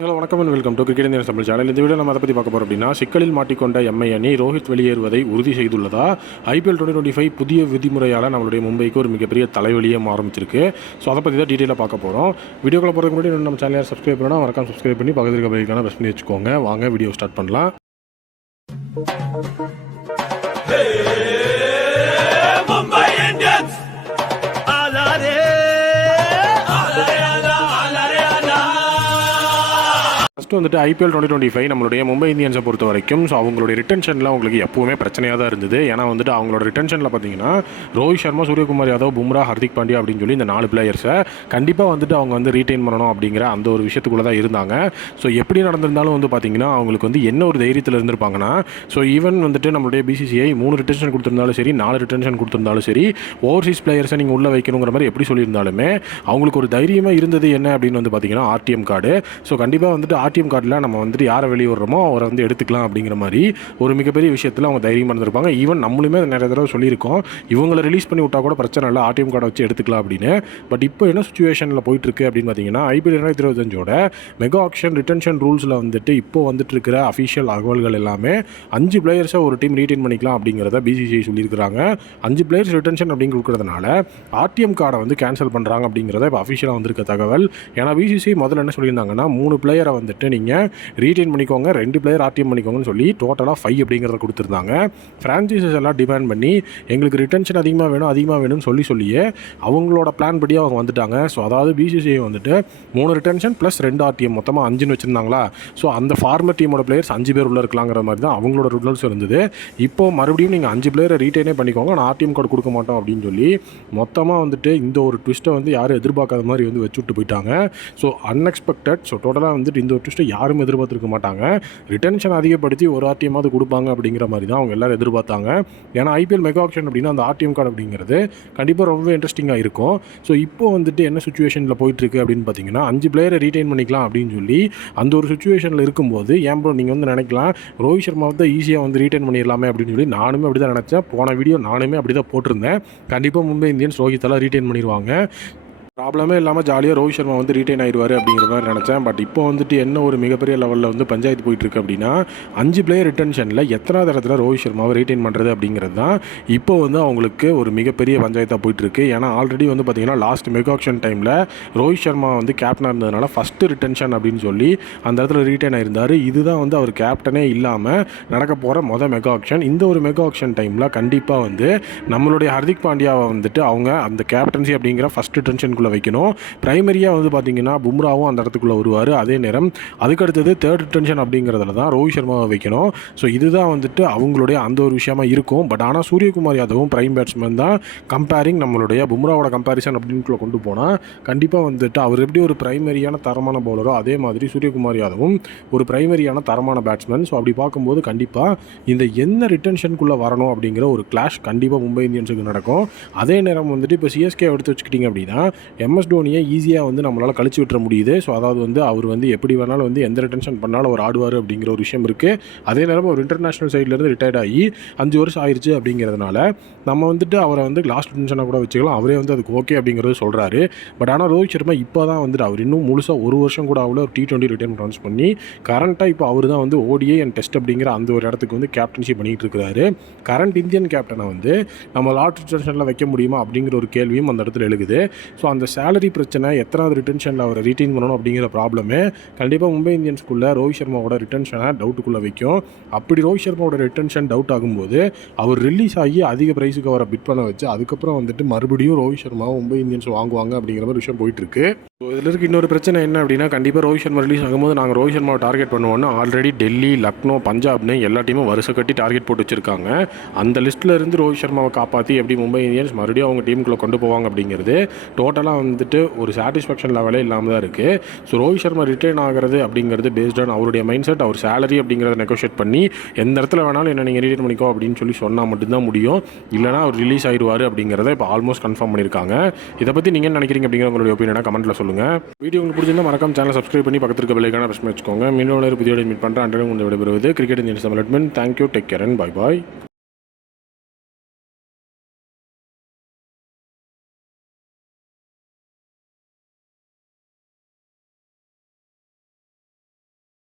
Hello வணக்கம் and welcome to cricket Indian Tamil channel இந்த video நம்ம அதை பற்றி பார்க்க போகிறோம் அப்படின்னா சிக்கலில் மாட்டிக்கொண்ட எம்ஐ அணி ரோஹித் வெளியேறுவதை உறுதி செய்துள்ளதா? ஐபிஎல் டுவெண்ட்டி டுவெண்ட்டி ஃபைவ் புதிய விதிமுறையால் நம்மளுடைய மும்பைக்கு ஒரு மிகப்பெரிய தலைவலியே ஆரம்பிச்சிருக்கு. ஸோ அதை பற்றி தான் டீட்டெயிலாக பார்க்க போகிறோம் வீடியோக்குள்ள போகிறதுக்கு முன்னாடி இன்னும் நம்ம சேனலை சப்ஸ்கிரைப் பண்ணால் மறக்காம சப்ஸ்கிரைப் பண்ணி பக்கத்தில் இருக்க பிரச்சனை ப்ரெஸ் பண்ணி வச்சுக்கோங்க. வாங்க வீடியோ ஸ்டார்ட் பண்ணலாம். நெக்ஸ்ட் வந்துட்டு ஐபிஎல் டுவெண்ட்டி டுவெண்ட்டி ஃபைவ் நம்மளுடைய மும்பை இந்தியன்ஸை பொறுத்த வரைக்கும் ஸோ அவங்களுடைய ரிட்டன்ஷனில் அவங்களுக்கு எப்பவுமே பிரச்சனையாக தான் இருந்தது. ஏன்னா வந்துட்டு அவங்களோட ரிட்டன்ஷனில் பார்த்தீங்கன்னா ரோஹித் சர்மா சூரியகுமார் யாதவ் பும்ரா ஹர்திக் பாண்டியா அப்படின்னு சொல்லி இந்த நாலு பிளேயர்ஸை கண்டிப்பாக வந்துட்டு அவங்க வந்து ரீட்டைன் பண்ணணும் அப்படிங்கிற அந்த ஒரு விஷயத்துக்குள்ளே தான் இருந்தாங்க. ஸோ எப்படி நடந்திருந்தாலும் வந்து பார்த்தீங்கன்னா அவங்களுக்கு வந்து என்ன ஒரு தைரியத்தில் இருந்திருப்பாங்கன்னா ஸோ ஈவன் வந்துட்டு நம்மளுடைய பிசிசிஐ மூணு ரிட்டன்ஷன் கொடுத்துருந்தாலும் சரி நாலு ரிட்டன்ஷன் கொடுத்துருந்தாலும் சரி ஓவர்சீஸ் பிளேயர்ஸை நீங்கள் உள்ளே வைக்கணுங்கிற மாதிரி எப்படி சொல்லியிருந்தாலுமே அவங்களுக்கு ஒரு தைரியமாக இருந்தது என்ன அப்படின்னு வந்து பார்த்தீங்கன்னா ஆர்டிஎம் கார்டு ஸோ கண்டிப்பாக வந்துட்டு ஆர்டிஎம் கார்டில் நம்ம வந்துட்டு யாரை வெளியிடுறோமோ அவரை வந்து எடுத்துக்கலாம் அப்படிங்கிற மாதிரி ஒரு மிகப்பெரிய விஷயத்தில் அவங்க தைரியம் இருந்திருப்பாங்க ஈவன் நம்மளுமே நிறைய தடவை சொல்லியிருக்கோம். இவங்களை ரிலீஸ் பண்ணி விட்டால் கூட பிரச்சனை இல்லை. ஆர்டிஎம் கார்டை வச்சு எடுத்துக்கலாம் அப்படின்னு. பட் இப்போ என்ன சுச்சுவேஷனில் போயிட்டுருக்கு அப்படின்னு பார்த்தீங்கன்னா ஐபிஎல் ரெண்டாயிரத்தி இருபத்தஞ்சோட மெகா ஆக்ஷன் ரிட்டன்ஷன் ரூல்ஸில் வந்துட்டு இப்போ வந்துட்டு இருக்கிற அஃபிஷியல் அகவல்கள் எல்லாமே அஞ்சு பிளேயர்ஸை ஒரு டீம் ரீட்டைன் பண்ணிக்கலாம் அப்படிங்கிறத பிசிசிஐ சொல்லியிருக்கிறாங்க. அஞ்சு பிளேயர்ஸ் ரிட்டன்ஷன் அப்படின்னு கொடுக்குறதுனால ஆர்டிஎம் கார்டை வந்து கேன்சல் பண்ணுறாங்க அப்படிங்கிறத இப்போ அஃபிஷியலாக வந்திருக்க தகவல். ஏன்னா பிசிசிஐ முதல்ல என்ன சொல்லியிருந்தாங்கன்னா மூணு பிளேயரை வந்துட்டு நீங்கள் ரீட்டைன் பண்ணிக்கோங்க ரெண்டு பிளேயர் ஆர்டிஎம் பண்ணிக்கோங்கன்னு சொல்லி டோட்டலாக ஃபைவ் அப்படிங்கிறத கொடுத்துருந்தாங்க. ஃப்ரான்ச்சைசஸ் எல்லாம் டிமாண்ட் பண்ணி எங்களுக்கு ரிட்டன்ஷன் அதிகமாக வேணும் அதிகமாக வேணும்னு சொல்லி சொல்லியே அவங்களோட பிளான் படி அவங்க வந்துட்டாங்க. ஸோ அதாவது பிசிசிஐ வந்துட்டு மூணு ரிட்டன்ஷன் ப்ளஸ் ரெண்டு ஆர்டிஎம் மொத்தமாக அஞ்சுன்னு வச்சுருந்தாங்களா? ஸோ அந்த ஃபார்மர் டீமோட பிளேயர்ஸ் அஞ்சு பேர் உள்ள இருக்கலாங்கிற மாதிரி தான் அவங்களோட ரூல்ஸ் இருந்தது. இப்போ மறுபடியும் நீங்கள் அஞ்சு பிளேயரை ரீட்டைனே பண்ணிக்கோங்க நான் ஆர்டிஎம் கார்டு கொடுக்க மாட்டோம் அப்படின்னு சொல்லி மொத்தமாக வந்துட்டு இந்த ஒரு ட்விஸ்ட்டை வந்து யாரும் எதிர்பார்க்காத மாதிரி வந்து வச்சுட்டு போயிட்டாங்க. ஸோ அன்எக்ஸ்பெக்டட் ஸோ டோட்டலாக வந்துட்டு இந்த ஒரு ட்விஸ்ட்டை யாரும் எதிர்பார்த்துருக்க மாட்டாங்க. ரிட்டன்ஷன் அதிகப்படுத்தி ஒரு ஆர்டிஎம்மாவது கொடுப்பாங்க அப்படிங்கிற மாதிரி தான் அவங்க எல்லாரும் எதிர்பார்த்தாங்க. ஏன்னா ஐபிஎல் மெகா ஆப்ஷன் அப்படின்னா அந்த ஆர்டிஎம் கார்டு அப்படிங்கிறது கண்டிப்பாக ரொம்ப இன்ட்ரெஸ்டிங்காக இருக்கும். ஸோ இப்போ வந்துட்டு என்ன சுச்சுவேஷனில் போயிட்டுருக்கு அப்படின்னு பார்த்தீங்கன்னா அஞ்சு பிளேயரை ரீட்டைன் பண்ணிக்கலாம் அப்படின்னு சொல்லி அந்த ஒரு சுச்சுவேஷனில் இருக்கும்போது ஏன் ப்ரோ நீங்கள் வந்து நினைக்கலாம் ரோஹித் சர்மாவை தான் ஈஸியாக வந்து ரீட்டைன் பண்ணிடலாமே அப்படின்னு சொல்லி நானுமே அப்படி தான் நினச்சேன். போன வீடியோ நானுமே அப்படி தான் போட்டிருந்தேன். கண்டிப்பாக மும்பை இந்தியன்ஸ் ரோஹித்தெல்லாம் ரீட்டைன் பண்ணிடுவாங்க ப்ராப்ளமே இல்லாமல் ஜாலியாக ரோஹித் சர்மா வந்து ரீட்டைன் ஆயிடுவார் அப்படிங்கிற மாதிரி நினச்சேன். பட் இப்போ வந்துட்டு என்ன ஒரு மிகப்பெரிய லெவலில் வந்து பஞ்சாயத்து போயிட்டுருக்கு அப்படின்னா அஞ்சு பிளேயர் ரிட்டன்ஷனில் எத்தனாவது இடத்துல ரோஹித் சர்மாவை ரீட்டைன் பண்ணுறது அப்படிங்கிறது தான் இப்போ வந்து அவங்களுக்கு ஒரு மிகப்பெரிய பஞ்சாயத்தாக போயிட்டுருக்கு. ஏன்னா ஆல்ரெடி வந்து பார்த்திங்கன்னா லாஸ்ட் மெகா ஆக்ஷன் டைமில் ரோஹித் சர்மா வந்து கேப்டனாக இருந்ததுனால ஃபஸ்ட்டு ரிட்டன்ஷன் அப்படின்னு சொல்லி அந்த இடத்துல ரீட்டைன் ஆயிருந்தார். இதுதான் வந்து அவர் கேப்டனே இல்லாமல் நடக்க போகிற மொதல் மெகா ஆக்ஷன் இந்த ஒரு மெகா ஆக்ஷன் டைமில் கண்டிப்பாக வந்து நம்மளுடைய ஹர்திக் பாண்டியாவை வந்துட்டு அவங்க அந்த கேப்டன்சி அப்படிங்கிற ஃபஸ்ட் இடத்துக்குள்ளே வைக்கணும். ப்ரைமரியாக வந்து பார்த்தீங்கன்னா பும்ராவும் அந்த இடத்துக்குள்ளே வருவார். அதே நேரம் அதுக்கடுத்தது தேர்ட் ரிட்டன்ஷன் அப்படிங்கிறதுல தான் ரோஹித் சர்மாவை வைக்கணும். ஸோ இதுதான் வந்துட்டு அவங்களுடைய அந்த ஒரு விஷயமா இருக்கும். பட் ஆனால் சூரியகுமார் யாதவும் ப்ரைம் பேட்ஸ்மேன் தான் கம்பேரிங் நம்மளுடைய பும்ராவோட கம்பேரிசன் அப்படின்னு கொண்டு போனால் கண்டிப்பாக வந்துட்டு அவர் எப்படி ஒரு ப்ரைமரியான தரமான பவுலரோ அதே மாதிரி சூரியகுமார் யாதவும் ஒரு ப்ரைமரியான தரமான பேட்ஸ்மேன் ஸோ அப்படி பார்க்கும்போது கண்டிப்பாக இந்த என்ன ரிட்டன்ஷனுக்குள்ளே வரணும் அப்படிங்கிற ஒரு கிளாஷ் கண்டிப்பாக மும்பை இந்தியன்ஸுக்கு நடக்கும். அதே நேரம் வந்துட்டு இப்போ சிஎஸ்கே எடுத்து வச்சுக்கிட்டிங்க அப்படின்னா எம்எஸ் டோனியை ஈஸியாக வந்து நம்மளால் கழிச்சு விட்டுற முடியுது. ஸோ அதாவது வந்து அவர் வந்து எப்படி வேணாலும் வந்து எந்த ரிட்டன்ஷன் பண்ணாலும் அவர் ஆடுவார் அப்படிங்கிற ஒரு விஷயம் இருக்குது அதே நேரம் ஒரு இன்டர்நேஷனல் சைட்லேருந்து ரிட்டையர்ட் ஆகி அஞ்சு வருஷம் ஆயிடுச்சு அப்படிங்கிறதுனால நம்ம வந்துட்டு அவரை வந்து லாஸ்ட் ரிட்டன்ஷனாக கூட வச்சுக்கலாம். அவரே வந்து அதுக்கு ஓகே அப்படிங்கிறது சொல்கிறாரு பட் ஆனால் ரோஹித் சர்மா இப்போ தான் வந்துட்டு அவர் இன்னும் முழுசாக ஒரு வருஷம் கூட அவ்வளோ ஒரு டி டுவெண்ட்டி ரிட்டர்ன் ட்ரான்ஸ் பண்ணி கரண்ட்டாக இப்போ அவர் தான் வந்து ஓடிஏ அண்ட் டெஸ்ட் அப்படிங்கிற அந்த ஒரு இடத்துக்கு வந்து கேப்டன்ஷிப் பண்ணிகிட்டு இருக்கிறாரு. கரண்ட் இந்தியன் கேப்டனை வந்து நம்ம லாஸ்ட் ரிட்டன்ஷனில் வைக்க முடியுமா அப்படிங்கிற ஒரு கேள்வியும் அந்த இடத்துல எழுகுது. ஸோ அந்த சேலரி பிரச்சனை எத்தனாவது ரிட்டன்ஷனில் அவரை ரீட்டைன் பண்ணணும் அப்படிங்கிற ப்ராப்ளமே கண்டிப்பாக மும்பை இந்தியன்ஸ்குள்ளே ரோஹித் சர்மாவோட ரிட்டன்ஷனை டவுட்டுக்குள்ளே வைக்கும். அப்படி ரோஹித் சர்மாவோட ரிட்டன்ஷன் டவுட் ஆகும்போது அவர் ரிலீஸ் ஆகி அதிக ப்ரைஸுக்கு அவரை பிட் பண்ண வச்சு அதுக்கப்புறம் வந்துட்டு மறுபடியும் ரோஹித் சர்மா மும்பை இந்தியன்ஸ் வாங்குவாங்க அப்படிங்கிற மாதிரி விஷயம் போயிட்டுருக்கு ஸோ இதில் இருக்க இன்னொரு பிரச்சனை என்ன அப்படின்னா கண்டிப்பாக ரோஹித் சர்மா ரிலீஸ் ஆகும்போது நாங்கள் ரோஹித் சர்மாவை டார்கெட் பண்ணுவோம்னா ஆல்ரெடி டெல்லி லக்னோ பஞ்சாப்னு எல்லா டீமும் வருஷ கட்டி டார்கெட் போட்டு வச்சுருக்காங்க. அந்த லிஸ்ட்டில் இருந்து ரோஹித் சர்மாவை காப்பாற்றி எப்படி மும்பை இந்தியன்ஸ் மறுபடியும் அவங்க டீமுக்குள்ளே கொண்டு போவாங்க அப்படிங்கிறது டோட்டலாக வந்துட்டு ஒரு சாட்டிஸ்ஃபேக்ஷன் லெவலே இல்லாமல் தான் இருக்குது ஸோ ரோஹித் சர்மா ரிட்டைன் ஆகிறது அப்படிங்கிறது பேஸ்ட் ஆன் அவருடைய மைண்ட் செட் அவர் சேலரி அப்படிங்கிறத நெகோஷியேட் பண்ணி எந்த இடத்துல வேணாலும் என்ன நீங்கள் ரிட்டைன் பண்ணிக்கோ அப்படின்னு சொல்லி சொன்னால் மட்டும்தான் முடியும். இல்லைனா அவர் ரிலீஸ் ஆயிடுவார் அப்படிங்கிறத இப்போ ஆல்மோஸ்ட் கன்ஃபார்ம் பண்ணியிருக்காங்க. இதை பற்றி நீங்கள் என்ன நினைக்கிறீங்க அப்படிங்கிற உங்களுடைய ஒப்பீனியனை கமெண்ட்டில் சொல்லுங்கள் வீடியோ உங்களுக்கு பிடிச்சிருந்தா மறக்காம சேனல் சப்ஸ்கிரைப் பண்ணி பக்கத்தில் இருக்க பெல்லைக்கான பிரச்சனை வச்சுக்கோங்க. மீண்டும் ஒரு புதிய மீட் பண்ணுறேன் அன்றைய உங்களுக்கு விடைபெறுவது cricket Indian Tamil thank you take care and bye bye